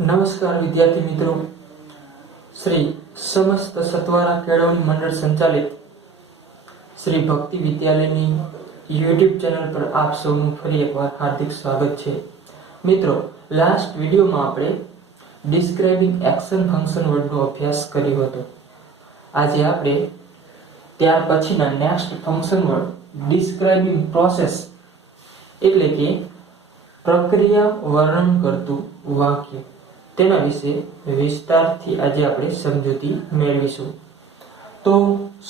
નમસ્કાર વિદ્યાર્થી મિત્રો, શ્રી સમસ્ત સત્વારા કેળવણી મંડળ સંચાલિત શ્રી ભક્તિ વિદ્યાલયની યુટ્યુબ ચેનલ પર આપ સૌનું ફરી એકવાર હાર્દિક સ્વાગત છે. મિત્રો, લાસ્ટ વિડીયોમાં આપણે ડિસ્ક્રાઇબિંગ એક્શન ફંક્શન વર્ડનો અભ્યાસ કર્યો હતો. આજે આપણે ત્યાર પછીના next function word describing process એટલે કે પ્રક્રિયા વર્ણન કરતું વાક્ય તેના વિશે વિસ્તારથી આજે આપણે સમજૂતી મેળવીશું. તો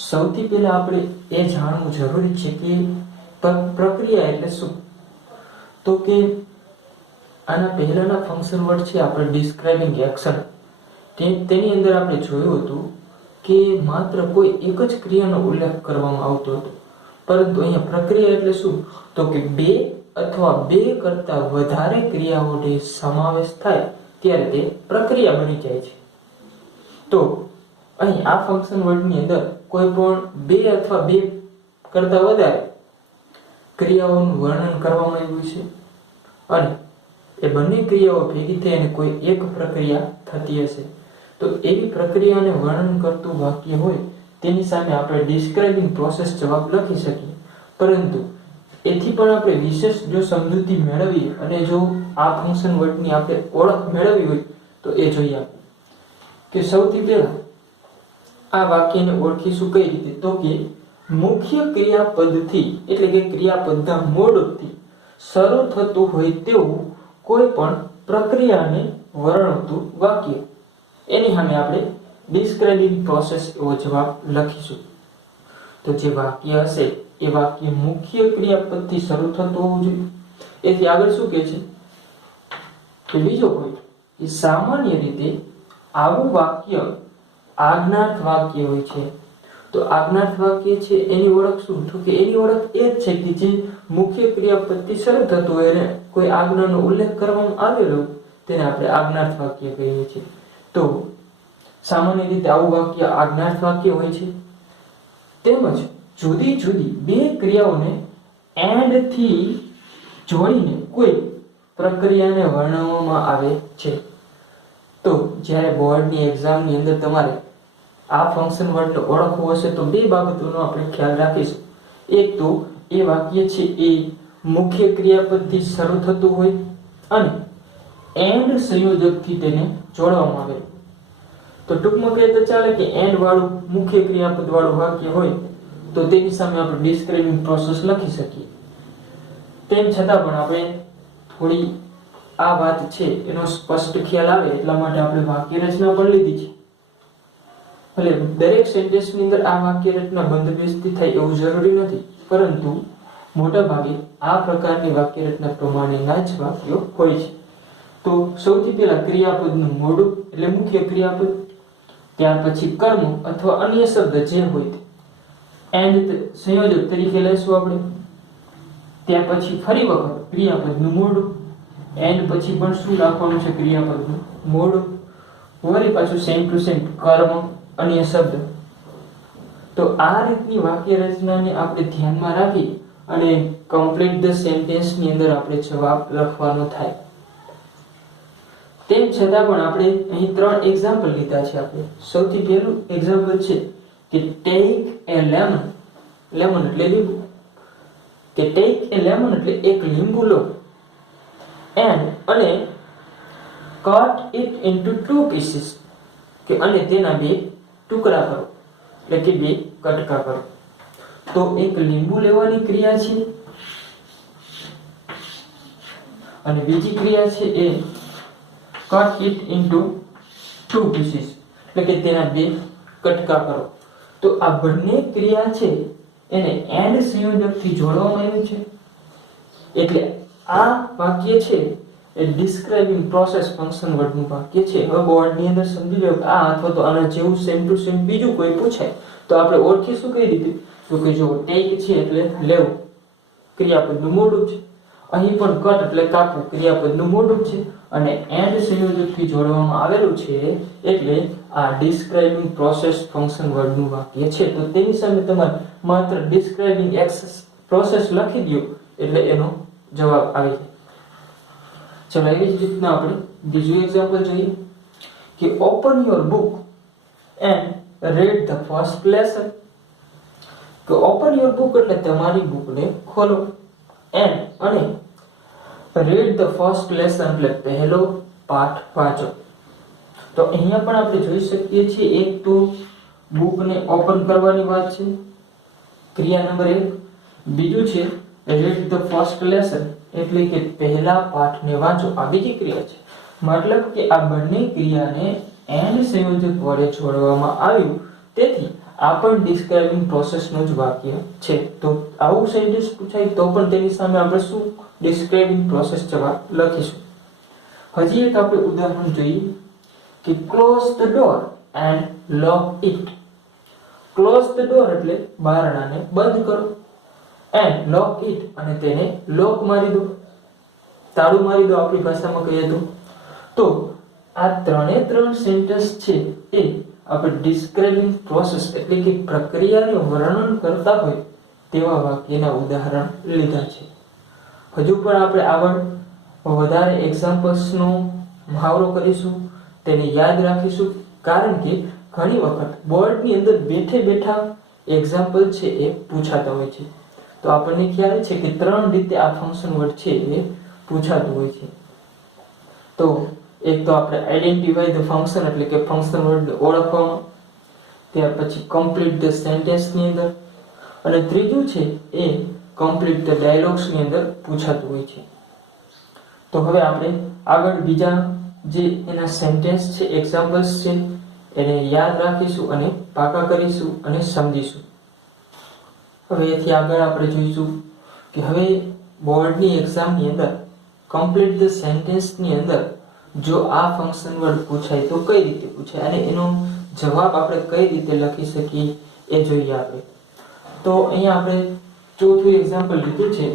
સૌથી પહેલા આપણે એ જાણવું જરૂરી છે કે પ્રક્રિયા એટલે શું. તો કે આના પહેલાના ફંક્શન વર્ડ છે આપણે ડિસ્ક્રાઇબિંગ એક્શન, તેની અંદર આપણે જોયું હતું કે માત્ર કોઈ એક જ ક્રિયાનો ઉલ્લેખ કરવામાં આવતો હતો, પરંતુ અહીંયા પ્રક્રિયા એટલે શું તો કે બે અથવા બે કરતા વધારે ક્રિયાઓનો સમાવેશ થાય ત્યારે તે પ્રક્રિયા બની જાય છે. તો અહીં આ ફંક્શન વર્ડની અંદર કોઈ પણ બે અથવા બે કરતા વધારે ક્રિયાઓનું વર્ણન કરવામાં આવ્યું છે અને એ બંને ક્રિયાઓ ભેગી થઈને કોઈ એક પ્રક્રિયા થતી હશે. તો એવી પ્રક્રિયાને વર્ણન કરતું વાક્ય હોય તેની સામે આપણે ડિસ્ક્રાઇબિંગ પ્રોસેસ જવાબ લખી શકીએ. પરંતુ એથી પણ આપણે વિશેષ જો સમજૂતી મેળવીએ અને જો આ ફંક્શન વર્ડની આપણે ઓળખ મેળવવી હોય તો એ જોઈએ કે સૌથી પહેલા આ વાક્યને ઓળખીશું કઈ રીતે. તો કે મુખ્ય ક્રિયાપદથી એટલે કે ક્રિયાપદના મોડથી શરૂ થતું હોય તેવું કોઈ પણ પ્રક્રિયાને વર્ણવતું વાક્ય, એની સામે આપણે ડિસ્ક્રાઇબિંગ પ્રોસેસ એવો જવાબ લખીશું. તો જે વાક્ય હશે એ વાક્ય મુખ્ય ક્રિયાપદથી શરૂ થતું હોવું જોઈએ. એથી આગળ શું કહે છે કે બીજો પોઈન્ટ કે સામાન્ય રીતે આવું વાક્ય આજ્ઞાર્થ વાક્ય હોય છે. તો આજ્ઞાર્થ વાક્ય છે એની ઓળખ શું તો કે એની ઓળખ એ જ છે કે જે મુખ્ય ક્રિયાપદથી શરૂ થતું હોય અને કોઈ આજ્ઞાનો ઉલ્લેખ કરવામાં આવેલો તેને આપણે આજ્ઞાર્થ વાક્ય કહીએ છીએ. તો સામાન્ય રીતે આવું વાક્ય આજ્ઞાર્થ વાક્ય હોય છે. તેમજ જુદી જુદી બે ક્રિયાઓને એન્ડ થી જોડીને કોઈ પ્રક્રિયાને વર્ણવવામાં આવે છે. તો જ્યારે બોર્ડની એક્ઝામની અંદર તમારે આ ફંક્શન વર્ડને ઓળખવું હશે તો બે બાબતોનો આપણે ખ્યાલ રાખીશું. એક તો એ વાક્ય છે એ મુખ્ય ક્રિયાપદથી શરૂ થતું હોય અને એન્ડ સંયોજકથી તેને જોડવામાં આવે. તો ટૂંકમાં કહીએ તો ચાલે કે એન્ડ વાળું મુખ્ય ક્રિયાપદ વાળું વાક્ય હોય તો તેની સામે આપણે ડિસ્ક્રાઇબિંગ પ્રોસેસ લખી શકીએ. તેમ છતાં પણ આપણે થોડી આ વાત છે એનો સ્પષ્ટ ખ્યાલ આવે એટલા માટે આપણે વાક્ય રચના પણ લીધી છે. ભલે દરેક સેન્ટેન્સની અંદર આ વાક્ય રચના બંધબેસતી થાય એવું જરૂરી નથી, પરંતુ મોટા ભાગે આ પ્રકારની વાક્ય રચના પ્રમાણેના જ વાક્યો હોય છે. તો સૌથી પહેલા ક્રિયાપદનું મોઢું એટલે મુખ્ય ક્રિયાપદ, ત્યાર પછી કર્મ અથવા અન્ય શબ્દ જે હોય તે એન્ડ સંયોજક તરીકે લેશું આપણે. ત્યાર પછી ફરી વખત ક્રિયાપદનું મોઢું, એન્ડ પછી પણ શું રાખવાનું છે ક્રિયાપદનું મોઢું, વળી પાછું સેમ ટુ સેમ કર્મ અન્ય શબ્દ. તો આ રીતની વાક્ય રચનાને આપણે ધ્યાનમાં રાખી અને કમ્પ્લીટ ધ સેન્ટેન્સ ની અંદર આપણે જવાબ લખવાનો થાય. તેમ છતાં પણ આપણે અહીં ત્રણ એક્ઝામ્પલ લીધા છે. આપણે સૌથી પહેલું એક્ઝામ્પલ છે કે ટેક એ લેમન. લેમન એટલે લીંબુ. કે ટેક એ લેમન એટલે એક લીંબુ લો એન્ડ અને cut it into two pieces કે અને તેના બે ટુકડા કરો એટલે કે બે કટકા કરો. તો એક લીંબુ લેવાની ક્રિયા છે અને બીજી ક્રિયા છે એ cut it into two pieces એટલે કે તેના બે કટકા કરો. તો આ બંને ક્રિયા છે એને એન્ડ સંયોજકથી જોડવામાં આવ્યું છે. એટલે આ વાક્ય છે એ ડિસ્ક્રાઇબિંગ પ્રોસેસ ફંક્શન વર્ડનું વાક્ય છે. હવે બોર્ડની અંદર સમજી લો કે આ અથવા તો આના જેવું સેમ ટુ સેમ બીજું કોઈ પૂછાય તો આપણે ઓળખીશું કઈ રીતે તો કે જો ટેક છે એટલે લેવું, ક્રિયાપદનું મોઢું છે. અહીં પણ કટ એટલે કાપવું, ક્રિયાપદનું મોઢું છે અને એન્ડ સંયોજકથી જોડવામાં આવેલું છે એટલે આ ડિસ્ક્રાઇબિંગ પ્રોસેસ ફંક્શન વર્ડનું વાક્ય છે. તો તેની સામે તમારે માત્ર ડિસ્ક્રાઇબિંગ પ્રોસેસ લખી દો એટલે એનો જવાબ આવી જાય. ચલો એવી જ રીતના આપણે બીજું એક્ઝામ્પલ જોઈએ કે open your book and read the first lesson. કે ઓપન યોર બુક એટલે તમારી બુકને ખોલો, એન્ડ અને રીડ ધ ફર્સ્ટ લેસન એટલે પહેલો પાઠ વાંચો. તો અહીંયા પણ આપણે જોઈ શકીએ છીએ એક તો બુકને ઓપન કરવાની વાત છે, ક્રિયા નંબર 1. બીજું છે રીડ ધ ફર્સ્ટ લેસન એટલે કે પહેલા પાઠને વાંચો, આ બીજી ક્રિયા છે. મતલબ કે આ બંને ક્રિયાને એન્ડ સંયોજક વડે જોડવામાં આવ્યું, તેથી આ પણ ડિસ્ક્રાઇબિંગ પ્રોસેસનું જ વાક્ય છે. તો આવું સેન્ટેન્સ પૂછાય તો પણ તેની સામે આપણે શું ડિસ્ક્રાઇબિંગ પ્રોસેસ જવાબ લખીશું. હજી એક આપણે ઉદાહરણ જોઈએ કે close the door and lock it. Close the door એટલે બારણાને બંધ કરો, એન્ડ લોક ઇટ અને તેને લોક મારી દો, તાળું મારી દો આપણી ભાષામાં કહીએ તો આ ત્રણ સેન્ટેન્સ છે એ આપણે ડિસ્ક્રાઇબિંગ પ્રોસેસ એટલે કે પ્રક્રિયાને વર્ણન કરતા હોય તેવા વાક્યના ઉદાહરણ લીધા છે. હજુ પણ આપણે આગળ વધારે એક્ઝામ્પલ્સનો મહાવરો કરીશું, તેને યાદ રાખીશું, કારણ કે ઘણી વખત બોર્ડની અંદર બેઠા એક્ઝામ્પલ છે એ પૂછાતા હોય છે. તો આપણને ખ્યાલ છે કે 3 રીતે આ ફંક્શન વર્ડ છે એ પૂછાતું હોય છે. તો એક તો આપણે આઈડેન્ટિફાઈ ધ ફંક્શન એટલે કે ફંક્શન વર્ડને ઓળખવામાં, ત્યાર પછી કમ્પ્લીટ ધ સેન્ટેન્સ ની અંદર, અને ત્રીજું છે એ કમ્પ્લીટ ધ ડાયલોગ્સ ની અંદર પૂછાતું હોય છે. તો હવે આપણે આગળ બીજા જે એના સેન્ટેન્સ છે, એક્ઝામ્પલ્સ છે એને યાદ રાખીશું અને પાકા કરીશું અને સમજીશું. હવે એથી આગળ આપણે જોઈશું કે હવે બોર્ડની એક્ઝામની અંદર કમ્પ્લીટ ધ સેન્ટેન્સ ની અંદર જો આ ફંક્શન વર્ડ પૂછાય તો કઈ રીતે પૂછાય અને એનો જવાબ આપણે કઈ રીતે લખી શકીએ એ જોઈએ આપણે. તો અહીંયા આપણે ચોથું એક્ઝામ્પલ લીધું છે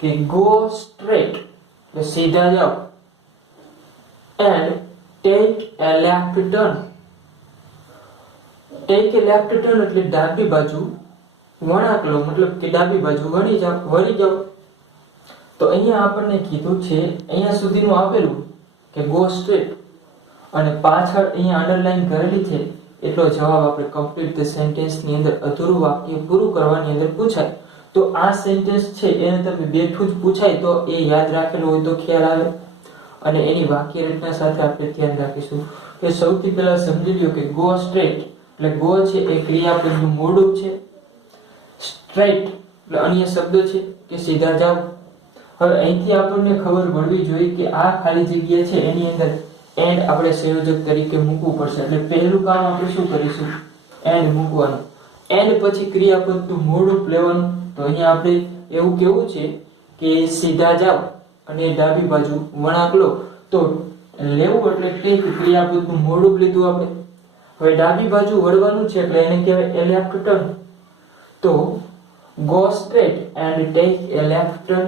કે ગો સ્ટ્રેટ એટલે સીધા જાઓ, and take a left turn. Take a left turn એટલે ડાબી બાજુ વળાંક લો, મતલબ કે ડાબી બાજુ વળી જાઓ. તો અહીંયા આપણને કીધું છે, અહીંયા સુધીનું આપેલું કે ગો સ્ટ્રેટ અને પાછળ અહીંયા અંડરલાઈન કરેલી છે એટલો જવાબ આપણે કમ્પ્લીટ ધ સેન્ટેન્સ ની અંદર અધૂરું વાક્ય પૂરું કરવાની અંદર પૂછાય. તો આ સેન્ટેન્સ છે એને તમે બેઠું જ પૂછાય તો એ યાદ રાખેલું હોય તો ખ્યાલ આવે, અને એની વાક્ય રચના સાથે આપણે ધ્યાન રાખીશું. કે સૌથી પહેલા સમજી લ્યો કે ગો સ્ટ્રેટ એટલે ગો છે એ ક્રિયાપદનું મૂળ રૂપ છે, સ્ટ્રેટ એટલે અન્ય શબ્દ છે કે સીધા જાઓ. હવે અહીંથી આપણને ખબર પડવી જોઈએ કે આ ખાલી જગ્યા છે એની અંદર એન્ડ આપણે સંયોજક તરીકે મૂકવું પડશે. એટલે પહેલું કામ આપણે શું કરીશું, એન્ડ મૂકવાનું, એન્ડ પછી ક્રિયાપદનું મૂળ રૂપ લેવાનું. તો અહીંયા આપણે એવું કેવું છે કે સીધા જાઓ અને ડાબી બાજુ વળાંક લો. તો લેવું એટલે ટેક ક્રિયાપદનું મૂળ રૂપ લીધું આપણે. હવે ડાબી બાજુ વળવાનું છે એટલે એને કહેવાય a left turn. તો go straight and take a left turn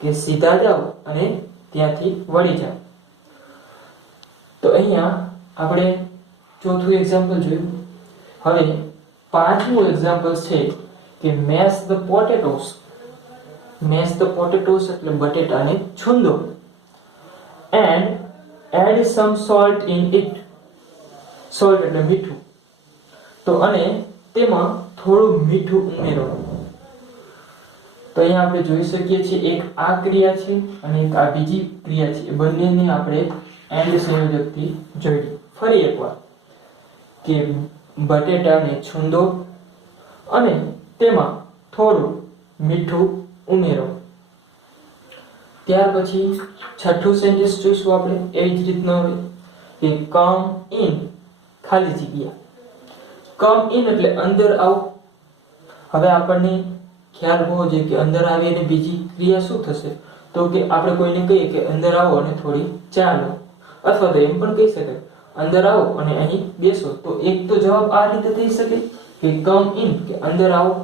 કે સીધા જાઓ અને ત્યાંથી વળી જાઓ. તો અહીંયા આપણે ચોથું એક્ઝામ્પલ જોયું. હવે પાંચમું એક્ઝામ્પલ છે કે mash the potatoes. Mash the potatoes એટલે બટેટાને છૂંદો, and add some salt in it. Salt એટલે મીઠું. તો અને તેમાં થોડું મીઠું ઉમેરો. તો અહીંયા આપણે જોઈ શકીએ છીએ એક આ ક્રિયા છે અને એક આ બીજી ક્રિયા છે. એ બંનેને આપણે એન્ડ સંયોજકથી જોડી. ફરી એકવાર કે બટેટાને છૂંદો અને તેમાં થોડું મીઠું ઉમેરો. ત્યાર પછી છઠ્ઠું સેન્ટેન્સ જોઈશું આપણે એવી જ રીતના હોય કે કમ ઇન ખાલી જગ્યા. કમ ઇન એટલે અંદર આવો. હવે આપણને ખ્યાલ હોવો જોઈએ કે અંદર આવી અને બીજી ક્રિયા શું થશે, તો કે આપણે કોઈને કહીએ કે અંદર આવો અને થોડી ચા લો, અથવા તો એમ પણ કહી શકાય અંદર આવો અને અહીં બેસો. તો એક તો જવાબ આ રીતે થઈ શકે કે કમ ઇન કે અંદર આવો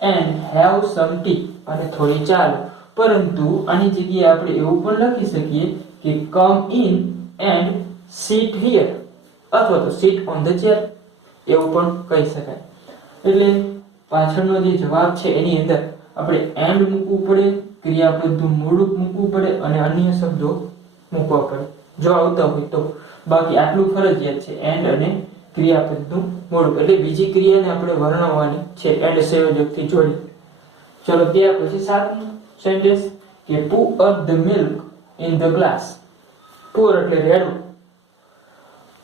એન્ડ હેવ સમ ટી અને થોડી ચા લો. પરંતુ આની જગ્યાએ આપણે એવું પણ લખી શકીએ કે come in and sit here અથવા તો sit on the chair એવું પણ કહી શકાય. એટલે પાછળનો જે જવાબ છે એની અંદર આપણે એન્ડ મૂકવું પડે, ક્રિયાપદનું મૂળ રૂપ મૂકવું પડે અને અન્ય શબ્દો મૂકવા પડે જો આવતા હોય તો, બાકી આટલું ફરજિયાત છે એન્ડ અને ક્રિયાપદનું મોડું, એટલે બીજી ક્રિયાને આપણે વર્ણવવાની છે એન્ડ સંયોજકથી જોડી. ચલો ત્યાર પછી સાતમું સેન્ટેન્સ કે pour the milk in the glass. pour એટલે રેડવું,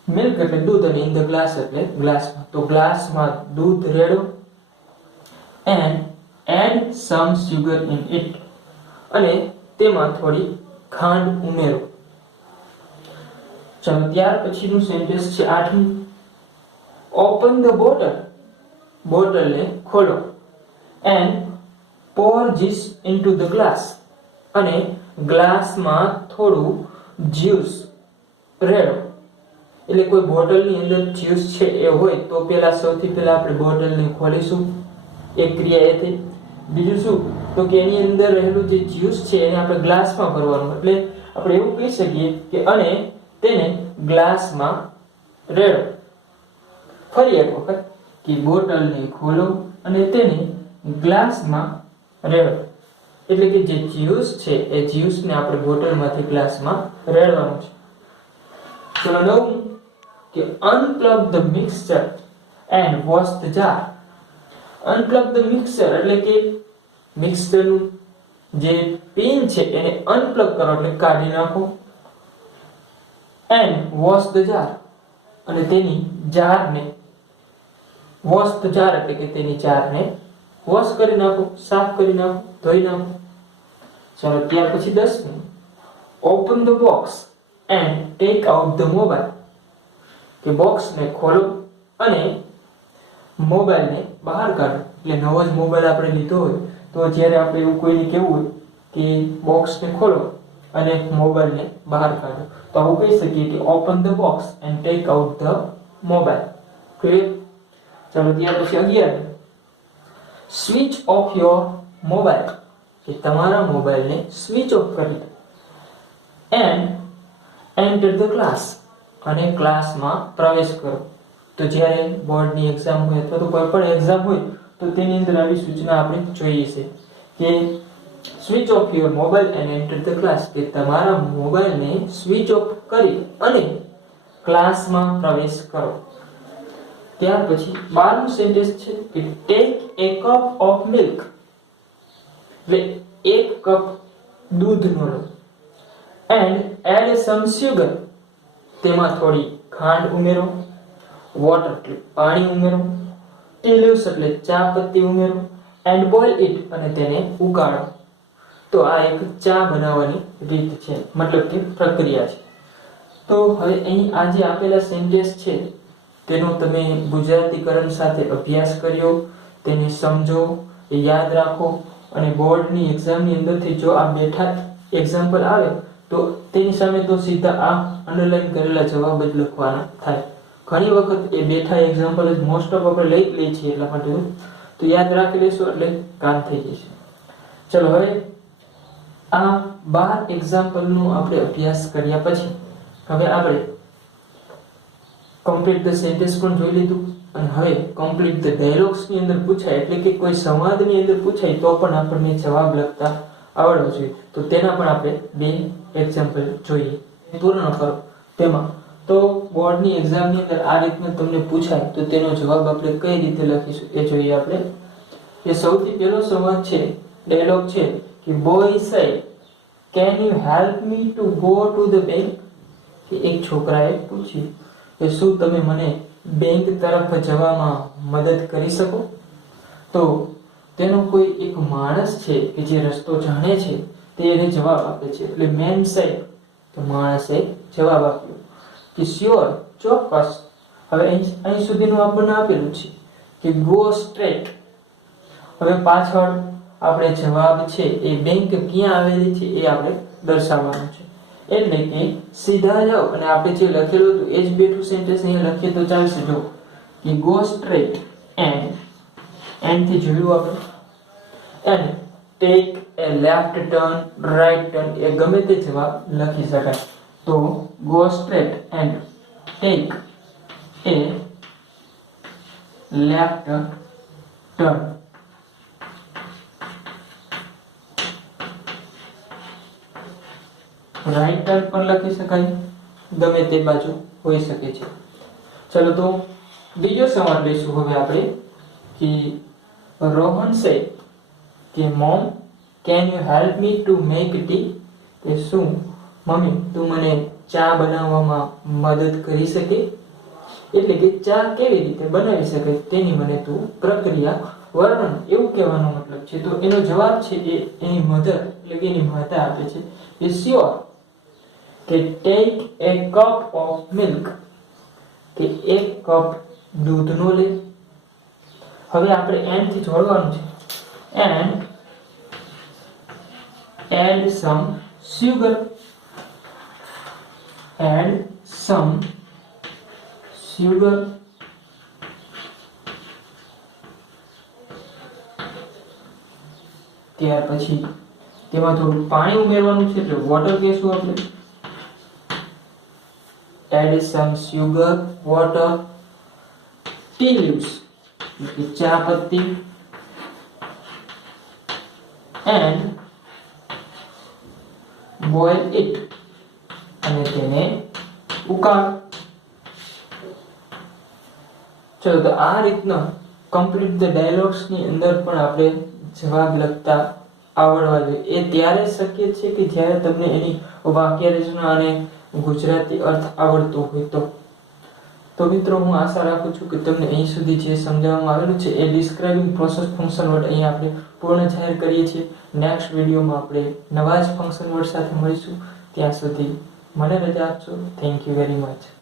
મિલ્ક એટલે દૂધ અને ઇન ધ ગ્લાસ એટલે ગ્લાસમાં, તો ગ્લાસમાં દૂધ રેડો and add some sugar in it, અને તેમાં થોડી ખાંડ ઉમેરો. ચલો ત્યાર પછીનું સેન્ટેન્સ છે આઠમું, ઓપન ધ બોટલ, બોટલને ખોલો and pour this into the glass, અને ગ્લાસમાં થોડું જ્યુસ રેડો. એટલે કોઈ બોટલની અંદર જ્યુસ છે એ હોય તો સૌથી પહેલા આપણે બોટલને ખોલીશું, એક ક્રિયા એ થઈ. બીજું શું તો કે એની અંદર રહેલું જે જ્યુસ છે એને આપણે ગ્લાસમાં ભરવાનું, એટલે આપણે એવું કહી શકીએ કે અને તેને ગ્લાસમાં રેડો. ફરી એક વખત કે બોટલને ખોલો અને તેને ગ્લાસમાં રેડો, એટલે કે જે જ્યુસ છે એ જ્યુસને આપણે બોટલમાંથી ગ્લાસમાં રેડવાનું છે. ચલો નવમું કે unplug the mixture and wash the jar. unplug the mixture એટલે કે મિક્સરનું જે પિન છે એને અનપ્લગ કરો એટલે કાઢી નાખો, and wash the jar, અને તેની જારને wash the jar એટલે કે તેની જારને વોશ કરી નાખો, સાફ કરી નાખો, ધોઈ નાખો. ચાલો ત્યાર પછી 10મું, open the box and take out the mobile. કે બોક્સને ખોલો અને મોબાઈલને બહાર કાઢો. એટલે નવો જ મોબાઈલ આપણે લીધો હોય તો જ્યારે આપણે એવું કોઈને કહેવું હોય કે બોક્સને ખોલો અને મોબાઈલને બહાર કાઢો તો આવું કહી શકીએ કે open the box and take out the mobile. Clear? ચાલો ત્યાર પછી 11, સ્વિચ ઓફ યોર મોબાઈલ, કે તમારા મોબાઈલને સ્વિચ ઓફ કરી દો એન્ડ એન્ટર ધ ક્લાસ, અને ક્લાસમાં પ્રવેશ કરો. તો જ્યારે બોર્ડની એક્ઝામ હોય અથવા તો કોઈ પણ એક્ઝામ હોય તો તેની અંદર આવી સૂચના આપણે જોઈએ છે કે switch off your mobile and enter the class, કે તમારા મોબાઈલને સ્વિચ ઓફ કરી અને ક્લાસમાં પ્રવેશ કરો. ત્યાર પછી 12મું સેન્ટેન્સ છે કે take a cup of milk, એટલે એક કપ દૂધનો લો એન્ડ એડ સમ સુગર, તેમાં થોડી ખાંડ ઉમેરો, વોટર એટલે પાણી ઉમેરો, ટી લીવ્સ એટલે ચા પત્તી ઉમેરો, એન્ડ બોઇલ ઇટ, અને તેને ઉકાળો. તો આ એક ચા બનાવવાની રીત છે, મતલબ કે પ્રક્રિયા છે. તો હવે અહીં આ જે આપેલા સેન્ટેન્સ છે તેનો તમે ગુજરાતીકરણ સાથે અભ્યાસ કર્યો, તેને સમજો, યાદ રાખો, અને બોર્ડની એક્ઝામની અંદરથી જો આ બેઠા એક્ઝામ્પલ આવે તો તેની સામે તો સીધા આ અંડરલાઈન કરેલા જવાબ જ લખવાના થાય. ઘણી વખત એ બેઠા એક્ઝામ્પલ જ મોસ્ટ ઓફ આપણે લઈ લઈએ છીએ, એટલા માટે તો યાદ રાખી લેશો એટલે કામ થઈ જશે. ચલો હવે આ 12 એક્ઝામ્પલનો આપણે અભ્યાસ કર્યા પછી હવે આપણે કમ્પ્લીટ ધ સેન્ટેન્સ પણ જોઈ લીધું, અને હવે કમ્પ્લીટ ધ ડાયલોગ્સ ની અંદર પૂછાય એટલે કે કોઈ સંવાદની અંદર પૂછાય તો પણ આપણને જવાબ લખતા આવડવો જોઈએ. તો તેના પણ આપણે 2 એક્ઝામ્પલ જોઈએ. પૂર્ણ કરો તેમાં તો બોર્ડની એક્ઝામની અંદર આ રીતનું તમને પૂછાય તો તેનો જવાબ આપણે કઈ રીતે લખીશું એ જોઈએ આપણે. એ સૌથી પહેલો સંવાદ છે, ડાયલોગ છે કે boy said, can you help me to go to the bank. કે એક છોકરાએ પૂછ્યું કે શું તમે મને બેંક તરફ જવામાં મદદ કરી શકો? તો તેનો કોઈ એક માણસ છે કે જે રસ્તો જાણે છે તે એને જવાબ આપે છે. એટલે મેન સેડ, તો માણસે જવાબ આપ્યો કે શ્યોર, ચોક્કસ. હવે અહીં સુધીનું આપણને આપેલું છે કે ગો સ્ટ્રેટ. હવે પાછળ આપણે જવાબ છે એ બેંક ક્યાં આવેલી છે એ આપણે દર્શાવવાનું છે. એટલે કે સીધા જાઓ અને આપણે જે લખેલું હતું એ જ બેઠું સેન્ટેન્સ અહીંયા લખીએ તો ચાલશે. જો કે ગો સ્ટ્રેટ એન્ડ થી જોયું આપણે, and take a left turn, right turn, એ ગમે તે જવાબ લખી શકાય. તો go straight and take a left turn. Right turn પણ લખી શકાય, ગમે તે બાજુ હોઈ શકે છે. ચલો તો બીજો સવાલ લઈશું હવે આપણે કે રોહન સે કે mom can you help me to make tea, કે શું મમ્મી તું મને ચા બનાવવામાં મદદ કરી શકે, એટલે કે ચા કેવી રીતે બનાવી શકાય તેની મને તું પ્રક્રિયા વર્ણન, એવું કહેવાનો મતલબ છે. તો એનો જવાબ છે એ એની મધર એટલે કે એની માતા આપે છે એ શ્યોર કે take a cup of milk, કે એક કપ દૂધનો લે. હવે આપણે એન્ડ થી જોડવાનું છે, and add some sugar, add some sugar, ત્યાર પછી તેમાં થોડું પાણી ઉમેરવાનું છે એટલે વોટર કહેશું આપણે. add some sugar, water, tea leaves એટલે ચા પત્તી, and boil it અને તેને ઉકાળ. ચલો તો આ રીતના કમ્પ્લીટ ધ ડાયલોગ્સ ની અંદર પણ આપણે જવાબ લખતા આવડવા જોઈએ. એ ત્યારે શક્ય છે કે જ્યારે તમને એની વાક્ય રચના અને ગુજરાતી અર્થ આવડતો હોય તો. તો મિત્રો હું આશા રાખું છું કે તમને અહીં સુધી જે સમજાવવામાં આવેલું છે એ ડિસ્ક્રાઇબિંગ પ્રોસેસ ફંક્શન વર્ડ અહીં આપણે પૂર્ણ જાહેર કરીએ છીએ. નેક્સ્ટ વિડીયોમાં આપણે નવા જ ફંક્શન વર્ડ સાથે મળીશું. ત્યાં સુધી મને રજા આપજો. Thank you very much.